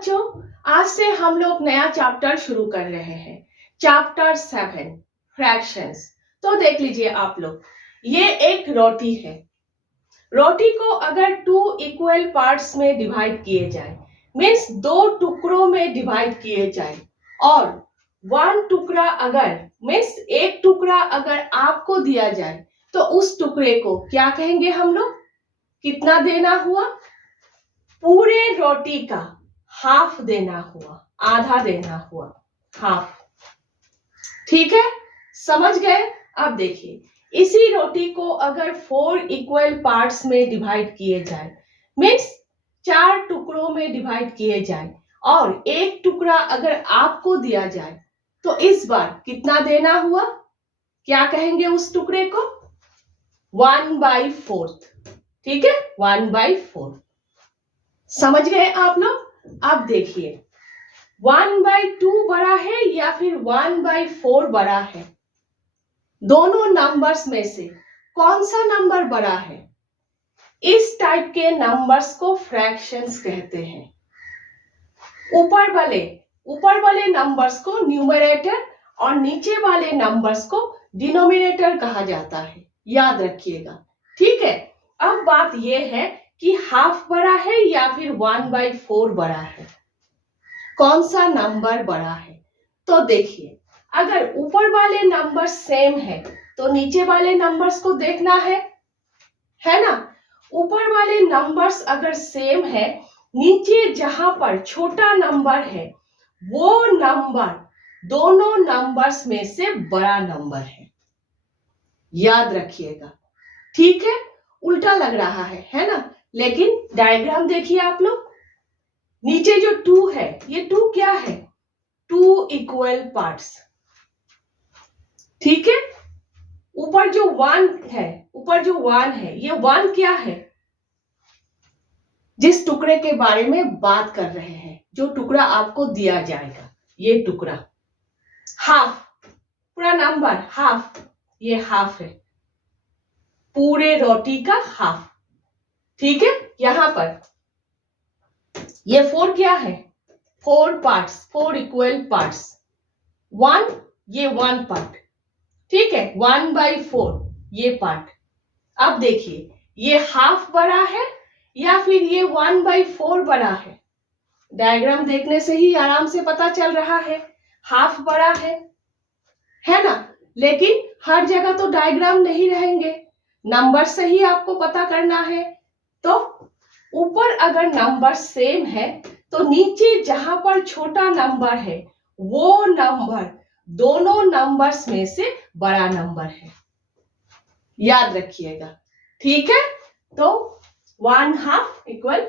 बच्चों, आज से हम लोग नया चैप्टर शुरू कर रहे हैं। Chapter 7 fractions. तो देख लीजिए आप लोग, ये एक रोटी है। रोटी को अगर 2 इक्वल पार्ट्स में डिवाइड किए जाए, मीन्स 2 टुकड़ों में डिवाइड किए जाए, और 1 टुकड़ा अगर मीन्स एक टुकड़ा अगर आपको दिया जाए, तो उस टुकड़े को क्या कहेंगे हम लोग? कितना देना हुआ? पूरे रोटी का हाफ देना हुआ, आधा देना हुआ, हाफ। ठीक है, समझ गए? अब देखिए, इसी रोटी को अगर 4 इक्वल पार्ट्स में डिवाइड किए जाए, मीन्स 4 टुकड़ों में डिवाइड किए जाए, और एक टुकड़ा अगर आपको दिया जाए, तो इस बार कितना देना हुआ? क्या कहेंगे उस टुकड़े को? 1/4। ठीक है, 1/4। समझ गए आप लोग? अब देखिए, 1/2 बड़ा है या फिर 1/4 बड़ा है? दोनों नंबर्स में से कौन सा नंबर बड़ा है? इस टाइप के नंबर्स को फ्रैक्शंस कहते हैं। ऊपर वाले नंबर्स को न्यूमरेटर और नीचे वाले नंबर्स को डिनोमिनेटर कहा जाता है, याद रखिएगा। ठीक है, अब बात यह है कि हाफ बड़ा है या फिर 1/4 बड़ा है, कौन सा नंबर बड़ा है? तो देखिए, अगर ऊपर वाले नंबर सेम है तो नीचे वाले नंबर्स को देखना है ना? ऊपर वाले नंबर्स अगर सेम है, नीचे जहां पर छोटा नंबर है, वो नंबर दोनों नंबर्स में से बड़ा नंबर है, याद रखिएगा। ठीक है, उल्टा लग रहा है ना? लेकिन डायग्राम देखिए आप लोग, नीचे जो 2 है, ये 2 क्या है? 2 इक्वल पार्ट्स। ठीक है, ऊपर जो 1 है, ये 1 क्या है? जिस टुकड़े के बारे में बात कर रहे हैं, जो टुकड़ा आपको दिया जाएगा, ये टुकड़ा हाफ, पूरा नंबर हाफ, ये हाफ है, पूरे रोटी का हाफ। ठीक है, यहां पर ये 4 क्या है? 4 पार्ट्स, 4 इक्वल पार्ट्स। 1, ये 1 पार्ट। ठीक है, 1/4 ये पार्ट। अब देखिए, ये हाफ बड़ा है या फिर ये 1/4 बड़ा है? डायग्राम देखने से ही आराम से पता चल रहा है, हाफ बड़ा है ना? लेकिन हर जगह तो डायग्राम नहीं रहेंगे, नंबर से ही आपको पता करना है। तो ऊपर अगर नंबर सेम है, तो नीचे जहां पर छोटा नंबर है, वो नंबर दोनों नंबर्स में से बड़ा नंबर है, याद रखिएगा। ठीक है, तो 1/2 इक्वल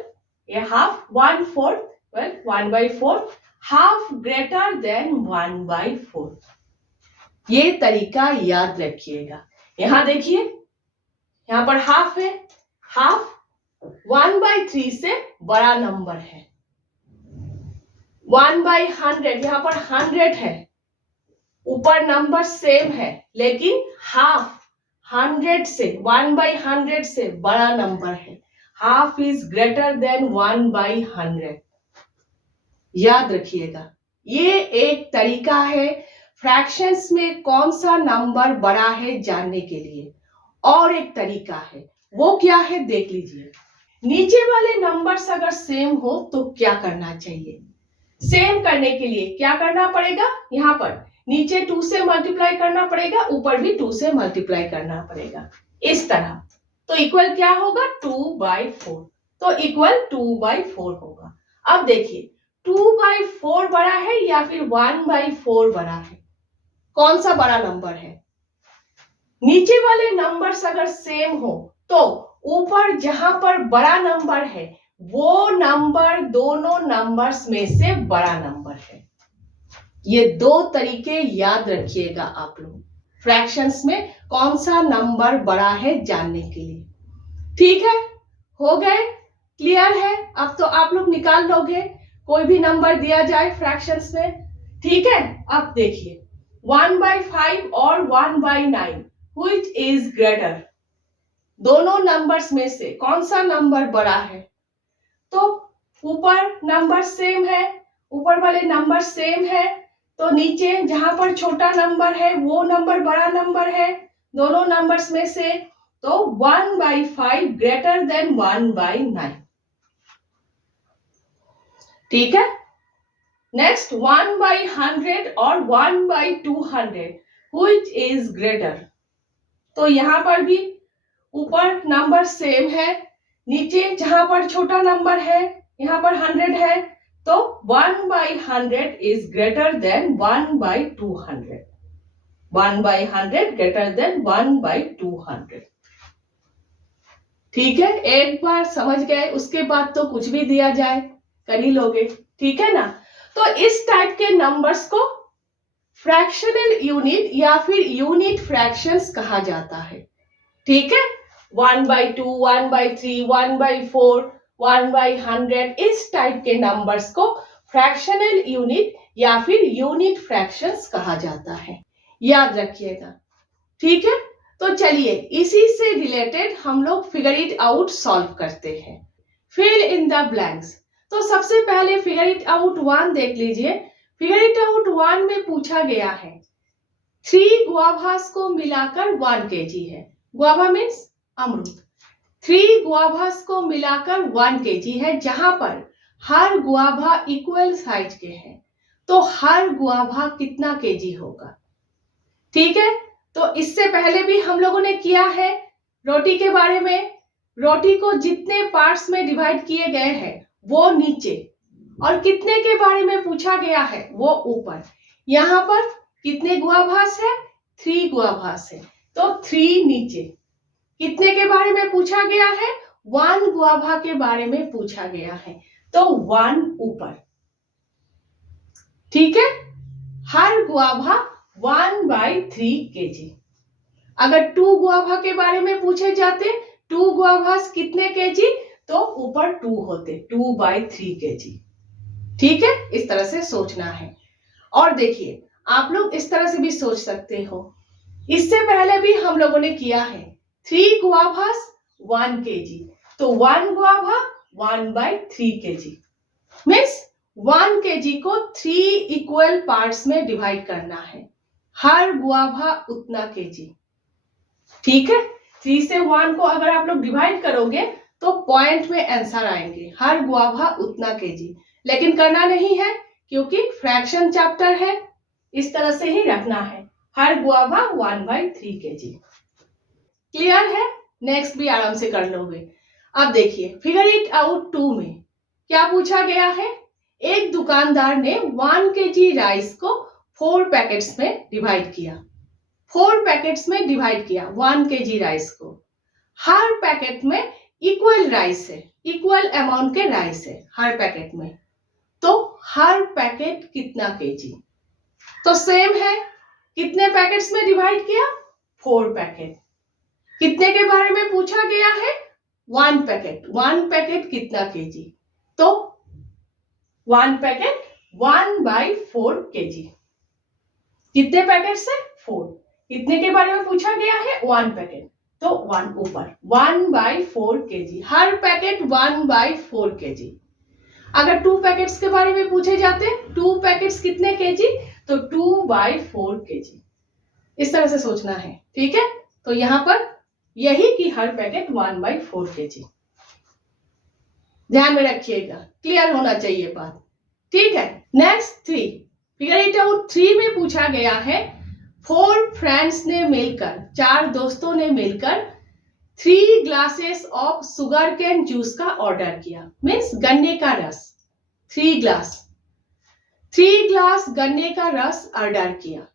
ये half, 1/4 equal 1/4, half greater than 1/4। ये तरीका याद रखिएगा। यहां देखिए, यहां पर हाफ है, हाफ 1/3 से बड़ा नंबर है। 1/100, यहां पर 100 है, ऊपर नंबर सेम है, लेकिन हाफ 100 से 1/100 से बड़ा नंबर है। हाफ इज ग्रेटर देन 1/100, याद रखिएगा। ये एक तरीका है फ्रैक्शंस में कौन सा नंबर बड़ा है जानने के लिए। और एक तरीका है, वो क्या है देख लीजिए। नीचे वाले नंबर्स अगर सेम हो तो क्या करना चाहिए? सेम करने के लिए क्या करना पड़ेगा? यहाँ पर नीचे 2 से मल्टीप्लाई करना पड़ेगा, ऊपर भी 2 से मल्टीप्लाई करना पड़ेगा, इस तरह। तो इक्वल क्या होगा? 2/4। तो इक्वल 2/4 होगा। अब देखिए, 2/4 बड़ा है या फिर 1/4 बड़ा है? कौन सा बड़ा नंबर है? नीचे वाले नंबर्स अगर सेम हो, तो ऊपर जहां पर बड़ा नंबर है, वो नंबर दोनों नंबर्स में से बड़ा नंबर है। ये 2 तरीके याद रखिएगा आप लोग, फ्रैक्शंस में कौन सा नंबर बड़ा है जानने के लिए। ठीक है, हो गए? क्लियर है? अब तो आप लोग निकाल लोगे, कोई भी नंबर दिया जाए फ्रैक्शंस में। ठीक है, अब देखिए, 1/5 और 1/9, which is greater? दोनों नंबर्स में से कौन सा नंबर बड़ा है? तो ऊपर नंबर सेम है, ऊपर वाले नंबर सेम है, तो नीचे जहां पर छोटा नंबर है वो नंबर बड़ा नंबर है दोनों नंबर्स में से, तो 1/5 ग्रेटर देन 1/9। ठीक है। नेक्स्ट 1/100 और 1/200 व्हिच इज ग्रेटर। तो यहां पर भी ऊपर नंबर सेम है, नीचे जहां पर छोटा नंबर है यहाँ पर 100 है, तो 1/100 is greater than 1/200। 1/100 greater than 1/200। ठीक है, एक बार समझ गए उसके बाद तो कुछ भी दिया जाए कर ही लोगे। ठीक है ना। तो इस टाइप के नंबर्स को फ्रैक्शनल यूनिट या फिर यूनिट फ्रैक्शंस कहा जाता है। ठीक है, 1/2, 1/3, 1/4, 1/100 इस टाइप के नंबर्स को फ्रैक्शनल यूनिट या फिर यूनिट फ्रैक्शंस कहा जाता है, याद रखिएगा। ठीक है, तो चलिए इसी से रिलेटेड हम लोग फिगर इट आउट सॉल्व करते हैं। Fill in the blanks. तो सबसे पहले फिगर इट आउट 1 देख लीजिए। फिगर इट आउट 1 में पूछा गया है 3 गुआभास को मिलाकर 1 kg है। गुआभा मीन्स अमरूद। 3 गुआभास को मिलाकर 1 kg है, जहां पर हर गुआभा इक्वल साइज के हैं, तो हर गुआभा कितना केजी होगा। ठीक है, तो इससे पहले भी हम लोगों ने किया है रोटी के बारे में। रोटी को जितने पार्ट्स में डिवाइड किए गए हैं वो नीचे, और कितने के बारे में पूछा गया है वो ऊपर। यहाँ पर कितने गुआभास है, 3 गुआभास है, तो 3 नीचे। कितने के बारे में पूछा गया है, 1 गुआभा के बारे में पूछा गया है, तो 1 ऊपर। ठीक है, हर गुआभा 1/3 kg। अगर 2 गुआभा के बारे में पूछे जाते 2 गुआभास कितने केजी, तो ऊपर 2 होते, 2/3 kg। ठीक है, इस तरह से सोचना है। और देखिए आप लोग इस तरह से भी सोच सकते हो, इससे पहले भी हम लोगों ने किया है 3 गुआभास 1 kg, तो 1 गुआभा 1/3 kg। मीन्स 1 kg को 3 इक्वल पार्ट्स में डिवाइड करना है, हर गुआभा उतना केजी। ठीक है, 3 से 1 को अगर आप लोग डिवाइड करोगे तो पॉइंट में आंसर आएंगे, हर गुआभा उतना केजी। लेकिन करना नहीं है क्योंकि फ्रैक्शन चैप्टर है, इस तरह से ही रखना है, हर गुआभा 1/3 kg। क्लियर है, नेक्स्ट भी आराम से कर लोगे। अब देखिए फिगर इट आउट 2 में क्या पूछा गया है। एक दुकानदार ने 1 kg राइस को 4 पैकेट्स में डिवाइड किया। 4 पैकेट्स में डिवाइड किया 1 kg राइस को। हर पैकेट में इक्वल राइस है, इक्वल अमाउंट के राइस है हर पैकेट में, तो हर पैकेट कितना केजी। तो सेम है, कितने पैकेट्स में डिवाइड किया, 4 पैकेट। कितने के बारे में पूछा गया है, 1 पैकेट। 1 पैकेट कितना केजी, तो 1 पैकेट 1/4 kg। कितने पैकेट से, 4। कितने के बारे में पूछा गया है, 1 पैकेट, तो 1 ऊपर, 1/4 kg। हर पैकेट 1/4 kg। अगर 2 पैकेट्स के बारे में पूछे जाते 2 पैकेट्स कितने केजी, तो 2/4 kg। इस तरह से सोचना है। ठीक है, तो यहां पर यही कि हर पैकेट 1/4 kg। ध्यान में रखिएगा, क्लियर होना चाहिए बात। ठीक है, नेक्स्ट 3 फिगर इट आउट 3 में पूछा गया है 4 फ्रेंड्स ने मिलकर, 4 दोस्तों ने मिलकर 3 glasses of sugar cane juice का ऑर्डर किया। मीन्स गन्ने का रस, 3 ग्लास गन्ने का रस ऑर्डर किया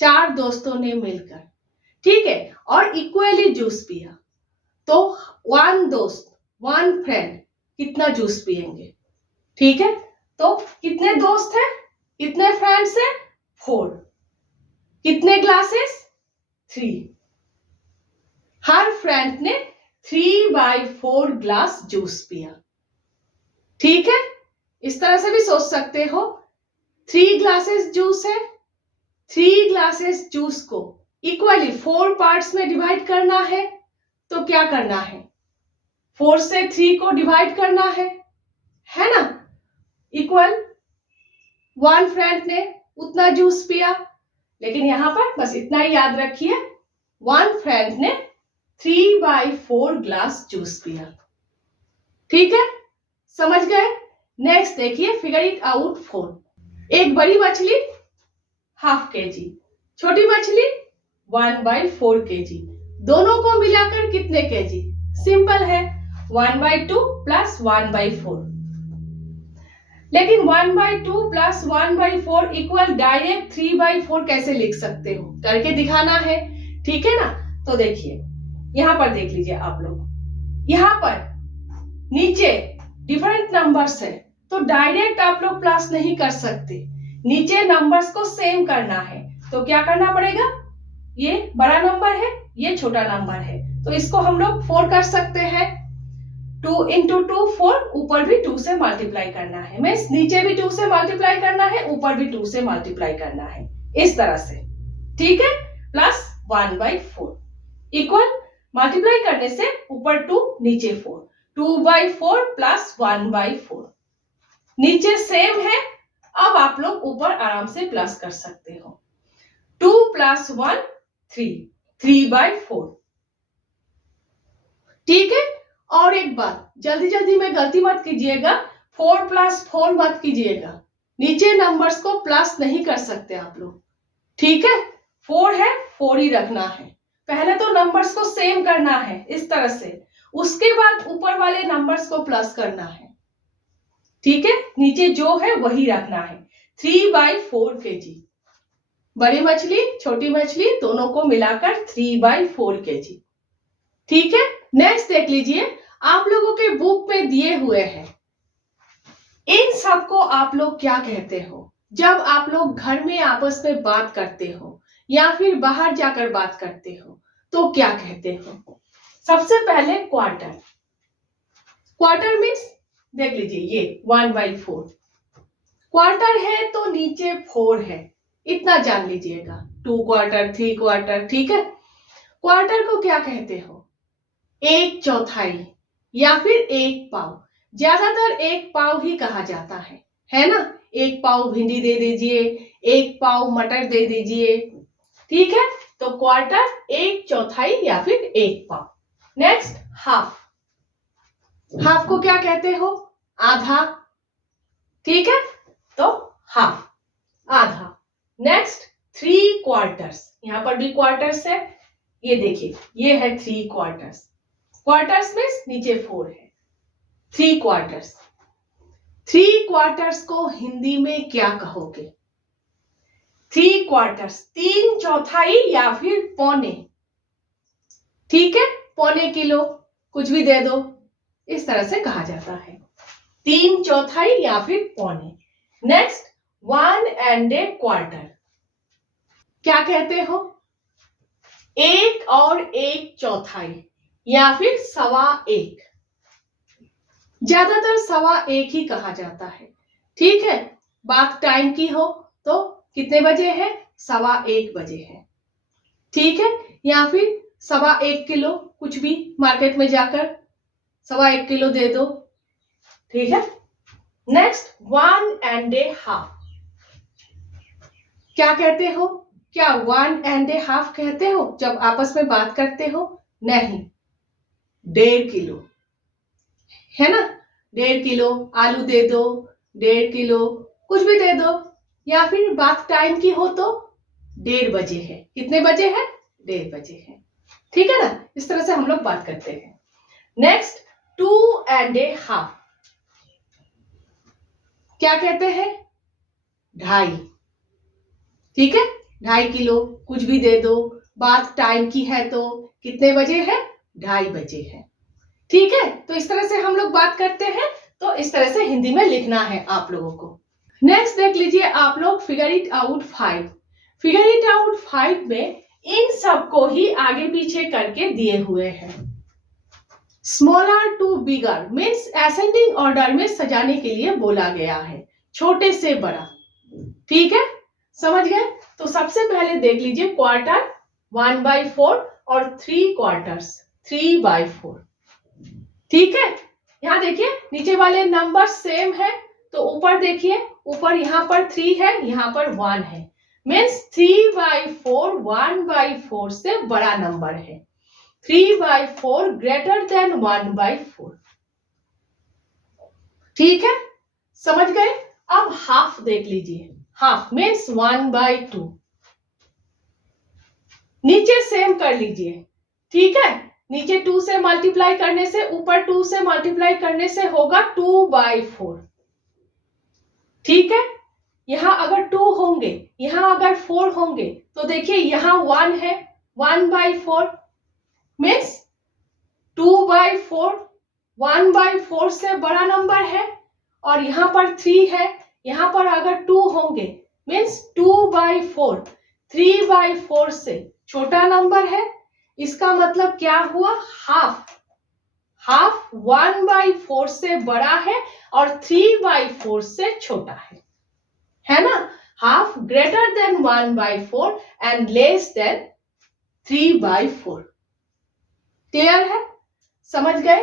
4 दोस्तों ने मिलकर। ठीक है, और इक्वली जूस पिया, तो 1 दोस्त 1 फ्रेंड कितना जूस पिएंगे। ठीक है, तो कितने दोस्त हैं, कितने फ्रेंड्स हैं, 4। कितने ग्लासेस, 3। हर फ्रेंड ने 3/4 ग्लास जूस पिया। ठीक है, इस तरह से भी सोच सकते हो, 3 ग्लासेस जूस है, 3 ग्लासेस जूस को इक्वली 4 पार्ट्स में डिवाइड करना है, तो क्या करना है, 4 से 3 को डिवाइड करना है है ना, इक्वल 1 फ्रेंड ने उतना जूस पिया, लेकिन यहां पर बस इतना ही याद रखिए, 1 फ्रेंड ने 3/4 ग्लास जूस पिया। ठीक है, समझ गए। नेक्स्ट देखिए, फिगर इट आउट 4। एक बड़ी मछली ½ kg, छोटी मछली 1/4 kg, दोनों को मिलाकर कितने केजी? सिंपल है, 1/2 प्लस 1/4। लेकिन 1/2 प्लस 1/4 इक्वल डायरेक्ट 3/4 कैसे लिख सकते हो? करके दिखाना है, ठीक है ना। तो देखिए, यहां पर देख लीजिए आप लोग, यहां पर नीचे डिफरेंट नंबर्स है, तो डायरेक्ट आप लोग प्लस नहीं कर सकते, नीचे नंबर्स को सेम करना है। तो क्या करना पड़ेगा, ये बड़ा नंबर है, ये छोटा नंबर है, तो इसको हम लोग 4 कर सकते हैं। 2 into 2 4, ऊपर भी 2 से मल्टीप्लाई करना है, मीन्स नीचे भी 2 से मल्टीप्लाई करना है, ऊपर भी 2 से मल्टीप्लाई करना है, इस तरह से। ठीक है, प्लस 1/4 इक्वल मल्टीप्लाई करने से ऊपर 2 नीचे 4, 2/4 प्लस 1/4, नीचे सेम है। अब आप लोग ऊपर आराम से प्लस कर सकते हो, 2 + 1 3, 3/4। ठीक है, और एक बात, जल्दी जल्दी में गलती मत कीजिएगा, 4 + 4 मत कीजिएगा, नीचे नंबर्स को प्लस नहीं कर सकते आप लोग। ठीक है, 4 है 4 ही रखना है, पहले तो नंबर्स को सेम करना है इस तरह से, उसके बाद ऊपर वाले नंबर्स को प्लस करना है। ठीक है, नीचे जो है वही रखना है, 3/4 kg, बड़ी मछली छोटी मछली दोनों को मिलाकर 3/4 kg। ठीक है, नेक्स्ट देख लीजिए, आप लोगों के बुक में दिए हुए हैं, इन सबको आप लोग क्या कहते हो जब आप लोग घर में आपस में बात करते हो या फिर बाहर जाकर बात करते हो, तो क्या कहते हो? सबसे पहले क्वार्टर, क्वार्टर मीन्स देख लीजिए, ये 1/4 क्वार्टर है, तो नीचे 4 है, इतना जान लीजिएगा, 2 क्वार्टर 3 क्वार्टर। ठीक है, क्वार्टर को क्या कहते हो? 1/4 या फिर 1 पाव, ज्यादातर 1 पाव ही कहा जाता है ना। 1 पाव भिंडी दे दीजिए, 1 पाव मटर दे दीजिए। ठीक है, तो क्वार्टर 1/4 या फिर 1 पाव। नेक्स्ट हाफ, हाफ को क्या कहते हो? आधा। ठीक है, तो हाफ आधा। नेक्स्ट 3 क्वार्टर्स, यहां पर भी क्वार्टर्स है, ये देखिए ये है 3 क्वार्टर्स, क्वार्टर्स में नीचे 4 है, 3 क्वार्टर्स। 3 क्वार्टर्स को हिंदी में क्या कहोगे? 3 क्वार्टर्स 3/4 या फिर पौने। ठीक है, पौने किलो कुछ भी दे दो, इस तरह से कहा जाता है, 3/4 या फिर पौने। नेक्स्ट 1 1/4, क्या कहते हो? 1 और 1/4 या फिर 1.25, ज्यादातर 1.25 ही कहा जाता है। ठीक है, बात टाइम की हो तो कितने बजे है? 1.25 बजे है। ठीक है, या फिर 1.25 किलो, कुछ भी मार्केट में जाकर 1.25 किलो दे दो। ठीक है, नेक्स्ट 1 1/2, क्या कहते हो? क्या 1 1/2 कहते हो जब आपस में बात करते हो? नहीं, 1.5 किलो है ना, 1.5 किलो आलू दे दो, 1.5 किलो कुछ भी दे दो, या फिर बात टाइम की हो तो 1:30 बजे है। कितने बजे है? 1:30 बजे है। ठीक है ना, इस तरह से हम लोग बात करते हैं। नेक्स्ट 2 1/2, क्या कहते हैं? 2.5। ठीक है, 2.5 किलो कुछ भी दे दो, बात टाइम की है तो कितने बजे है? 2:30 बजे है। ठीक है, तो इस तरह से हम लोग बात करते हैं, तो इस तरह से हिंदी में लिखना है आप लोगों को। नेक्स्ट देख लीजिए आप लोग, figure it out 5। Figure it out 5 में इन सबको ही आगे पीछे करके दिए हुए हैं। Smaller to bigger means ascending order में सजाने के लिए बोला गया है, छोटे से बड़ा। ठीक है, समझ गए? तो सबसे पहले देख लीजिए, क्वार्टर 1/4 और 3 क्वार्टर्स 3/4। ठीक है, यहाँ देखिए नीचे वाले नंबर सेम है, तो ऊपर देखिए, ऊपर यहाँ पर 3 है, यहाँ पर 1 है, मीन्स 3/4 1/4 से बड़ा नंबर है। 3/4 ग्रेटर देन 1/4। ठीक है, समझ गए। अब हाफ देख लीजिए, हाफ मीन्स 1/2। नीचे सेम कर लीजिए, ठीक है। नीचे 2 से मल्टीप्लाई करने से, ऊपर 2 से मल्टीप्लाई करने से होगा 2/4। ठीक है, यहां अगर 2 होंगे, यहां अगर 4 होंगे, तो देखिए यहां 1 है, 1/4 मीन्स 2/4 1/4 से बड़ा नंबर है। और यहां पर 3 है, यहां पर अगर 2 होंगे मीन्स 2/4 3/4 से छोटा नंबर है। इसका मतलब क्या हुआ, हाफ, हाफ 1/4 से बड़ा है और 3/4 से छोटा है ना। Half greater than 1/4 and less than 3/4। Clear है, समझ गए।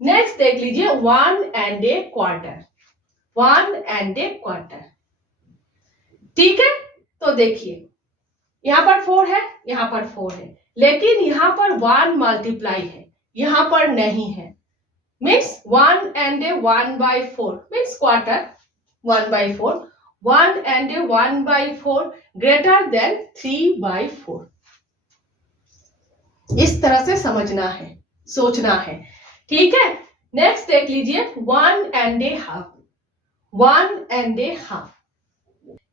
नेक्स्ट देख लीजिए 1 and a quarter। 1 and a quarter, ठीक है। तो देखिए यहां पर 4 है, यहां पर 4 है, लेकिन यहां पर 1 मल्टीप्लाई है, यहां पर नहीं है, means 1 and a 1/4 means quarter 1/4। 1 and a 1/4 greater than 3/4। इस तरह से समझना है, सोचना है, ठीक है। नेक्स्ट देख लीजिए 1 and a half। 1 and a half,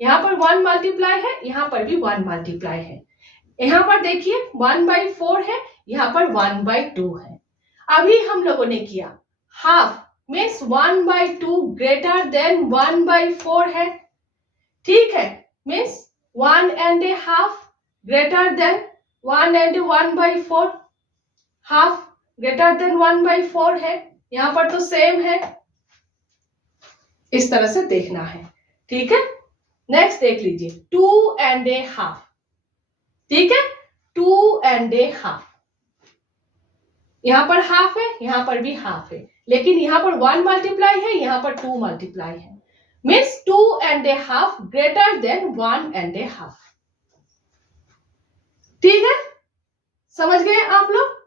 यहां पर 1 मल्टीप्लाई है, यहां पर भी 1 मल्टीप्लाई है। यहां पर देखिए 1/4 है, यहां पर 1/2 है। अभी हम लोगों ने किया हाफ मीन्स 1/2 ग्रेटर देन 1/4 है, ठीक है। Means 1 and a half greater than 1 and 1/4। Half greater than 1/4 है, यहां पर तो सेम है। इस तरह से देखना है, ठीक है। नेक्स्ट देख लीजिए 2 and a half, ठीक है। 2 and a half, यहां पर हाफ है, यहां पर भी हाफ है, लेकिन यहां पर 1 मल्टीप्लाई है, यहां पर 2 मल्टीप्लाई है, means 2 and a half greater than 1 and a half। ठीक है, समझ गए आप लोग।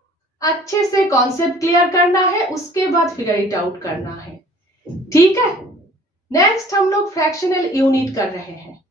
अच्छे से कॉन्सेप्ट क्लियर करना है, उसके बाद फिगर इट आउट करना है, ठीक है। नेक्स्ट हम लोग फ्रैक्शनल यूनिट कर रहे हैं।